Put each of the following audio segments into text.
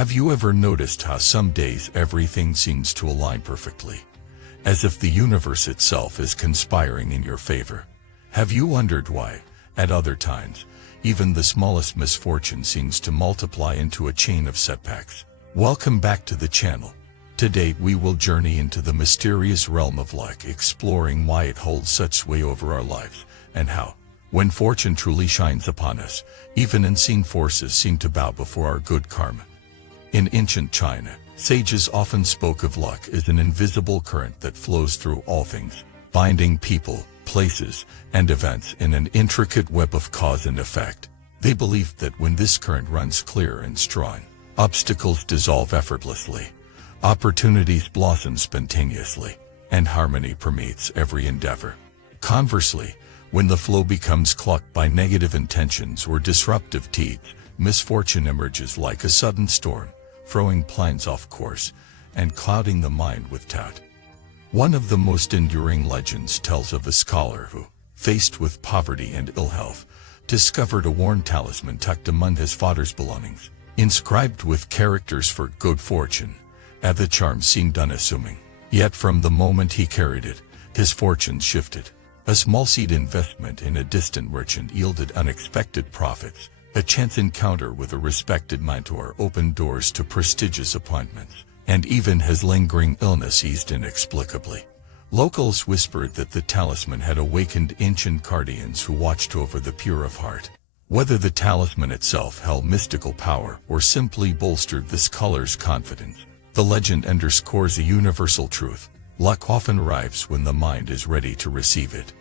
Have you ever noticed how some days everything seems to align perfectly, as if the universe itself is conspiring in your favor? Have you wondered why, at other times, even the smallest misfortune seems to multiply into a chain of setbacks? Welcome back to the channel. Today we will journey into the mysterious realm of luck, exploring why it holds such sway over our lives, and how, when fortune truly shines upon us, even unseen forces seem to bow before our good karma. In ancient China, sages often spoke of luck as an invisible current that flows through all things, binding people, places, and events in an intricate web of cause and effect. They believed that when this current runs clear and strong, obstacles dissolve effortlessly, opportunities blossom spontaneously, and harmony permeates every endeavor. Conversely, when the flow becomes clogged by negative intentions or disruptive deeds, misfortune emerges like a sudden storm, throwing plans off course and clouding the mind with doubt. One of the most enduring legends tells of a scholar who, faced with poverty and ill health, discovered a worn talisman tucked among his father's belongings, inscribed with characters for good fortune. The charm seemed unassuming, yet from the moment he carried it, his fortunes shifted. A small seed investment in a distant merchant yielded unexpected profits. A chance encounter with a respected mentor opened doors to prestigious appointments, and even his lingering illness eased inexplicably. Locals whispered that the talisman had awakened ancient guardians who watched over the pure of heart. Whether the talisman itself held mystical power or simply bolstered the scholar's confidence, the legend underscores a universal truth: luck often arrives when the mind is ready to receive it.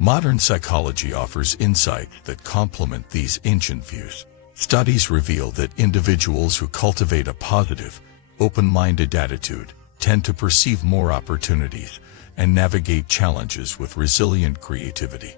Modern psychology offers insights that complement these ancient views. Studies reveal that individuals who cultivate a positive, open-minded attitude tend to perceive more opportunities and navigate challenges with resilient creativity.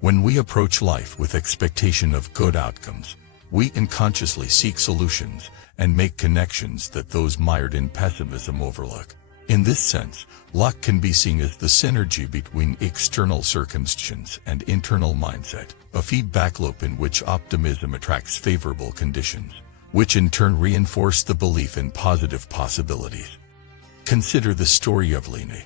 When we approach life with expectation of good outcomes, we unconsciously seek solutions and make connections that those mired in pessimism overlook. In this sense, luck can be seen as the synergy between external circumstances and internal mindset, a feedback loop in which optimism attracts favorable conditions, which in turn reinforce the belief in positive possibilities. Consider the story of Lene,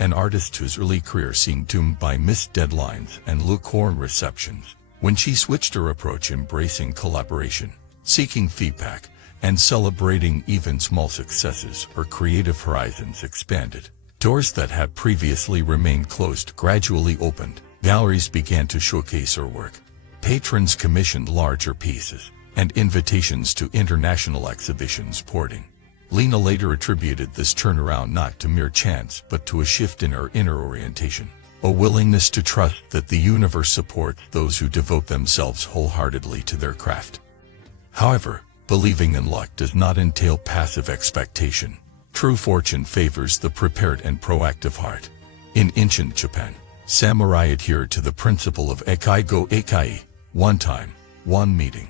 an artist whose early career seemed doomed by missed deadlines and lukewarm receptions. When she switched her approach, embracing collaboration, seeking feedback, and celebrating even small successes, her creative horizons expanded. Doors that had previously remained closed gradually opened. Galleries began to showcase her work. Patrons commissioned larger pieces, and invitations to international exhibitions poured in. Lena later attributed this turnaround not to mere chance but to a shift in her inner orientation, a willingness to trust that the universe supports those who devote themselves wholeheartedly to their craft. However, believing in luck does not entail passive expectation. True fortune favors the prepared and proactive heart. In ancient Japan, samurai adhered to the principle of ekai go ekai, one time, one meeting,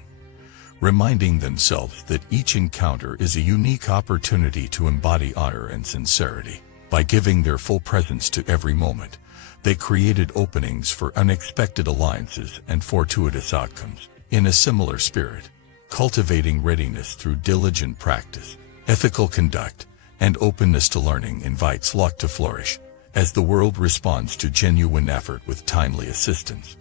reminding themselves that each encounter is a unique opportunity to embody honor and sincerity. By giving their full presence to every moment, they created openings for unexpected alliances and fortuitous outcomes. In a similar spirit, cultivating readiness through diligent practice, ethical conduct, and openness to learning invites luck to flourish, as the world responds to genuine effort with timely assistance.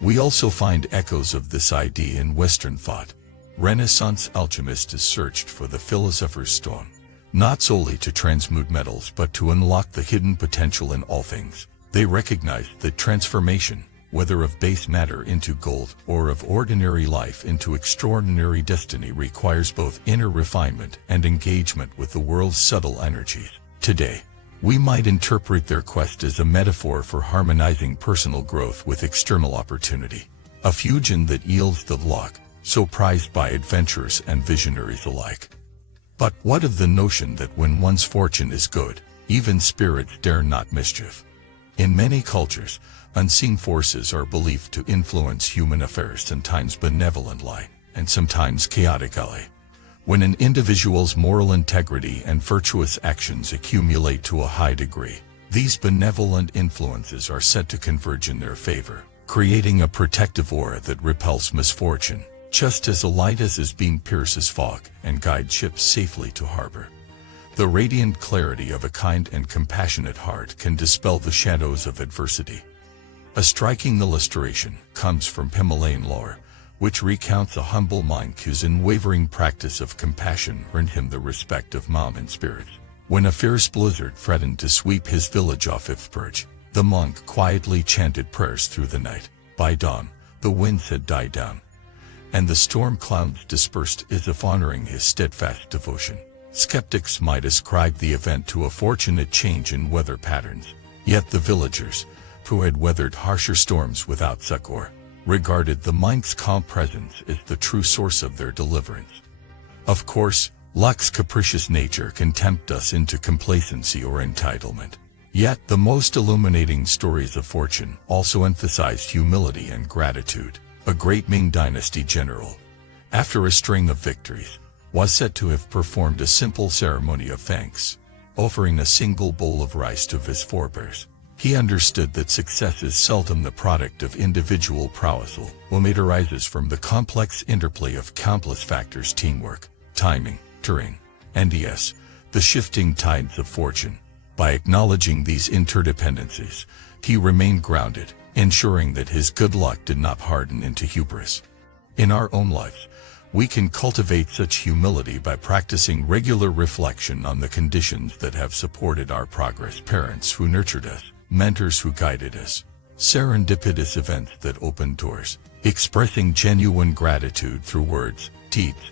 We also find echoes of this idea in Western thought. Renaissance alchemists searched for the philosopher's stone, not solely to transmute metals but to unlock the hidden potential in all things. They recognized that transformation, whether of base matter into gold or of ordinary life into extraordinary destiny, requires both inner refinement and engagement with the world's subtle energies. Today, we might interpret their quest as a metaphor for harmonizing personal growth with external opportunity, a fusion that yields the luck so prized by adventurers and visionaries alike. But what of the notion that when one's fortune is good, even spirits dare not mischief? In many cultures, unseen forces are believed to influence human affairs, sometimes benevolently and sometimes chaotically. When an individual's moral integrity and virtuous actions accumulate to a high degree, these benevolent influences are said to converge in their favor, creating a protective aura that repels misfortune. just as a light as his beam pierces fog and guides ships safely to harbor. The radiant clarity of a kind and compassionate heart can dispel the shadows of adversity. A striking illustration comes from Himalayan lore, which recounts a humble monk whose unwavering practice of compassion earned him the respect of mountain spirits. When a fierce blizzard threatened to sweep his village off its perch, the monk quietly chanted prayers through the night. By dawn, the winds had died down, and the storm clouds dispersed as if honoring his steadfast devotion. Skeptics might ascribe the event to a fortunate change in weather patterns, yet the villagers, who had weathered harsher storms without succor, regarded the monk's calm presence as the true source of their deliverance. Of course, luck's capricious nature can tempt us into complacency or entitlement. Yet the most illuminating stories of fortune also emphasized humility and gratitude. A great Ming Dynasty general, after a string of victories, was said to have performed a simple ceremony of thanks, offering a single bowl of rice to his forebears. He understood that success is seldom the product of individual prowess, but it arises from the complex interplay of countless factors: teamwork, timing, terrain, and yes, the shifting tides of fortune. By acknowledging these interdependencies, he remained grounded, ensuring that his good luck did not harden into hubris. In our own lives, we can cultivate such humility by practicing regular reflection on the conditions that have supported our progress: parents who nurtured us, mentors who guided us, serendipitous events that opened doors. Expressing genuine gratitude through words, deeds,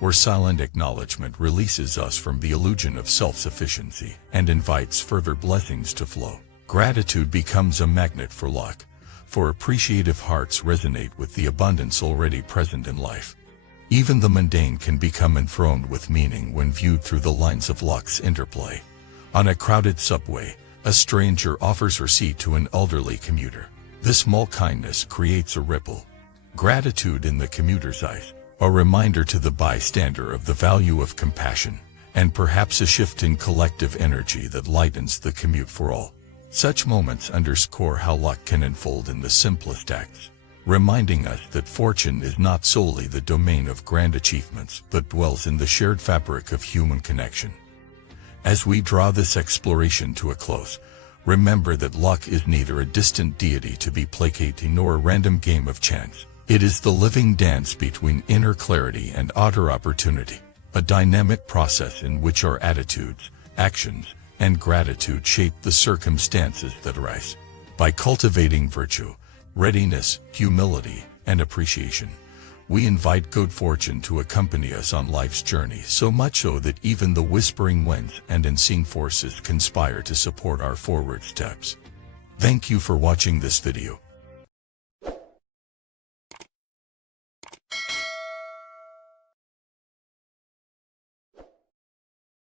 or silent acknowledgement releases us from the illusion of self-sufficiency and invites further blessings to flow. Gratitude becomes a magnet for luck, for appreciative hearts resonate with the abundance already present in life. Even the mundane can become enthroned with meaning when viewed through the lens of luck's interplay. On a crowded subway, a stranger offers her seat to an elderly commuter. This small kindness creates a ripple. Gratitude in the commuter's eyes, a reminder to the bystander of the value of compassion, and perhaps a shift in collective energy that lightens the commute for all. Such moments underscore how luck can unfold in the simplest acts, reminding us that fortune is not solely the domain of grand achievements, but dwells in the shared fabric of human connection. As we draw this exploration to a close, remember that luck is neither a distant deity to be placated nor a random game of chance. It is the living dance between inner clarity and outer opportunity, a dynamic process in which our attitudes, actions, and gratitude shape the circumstances that arise. By cultivating virtue, readiness, humility, and appreciation, we invite good fortune to accompany us on life's journey, so much so that even the whispering winds and unseen forces conspire to support our forward steps. Thank you for watching this video.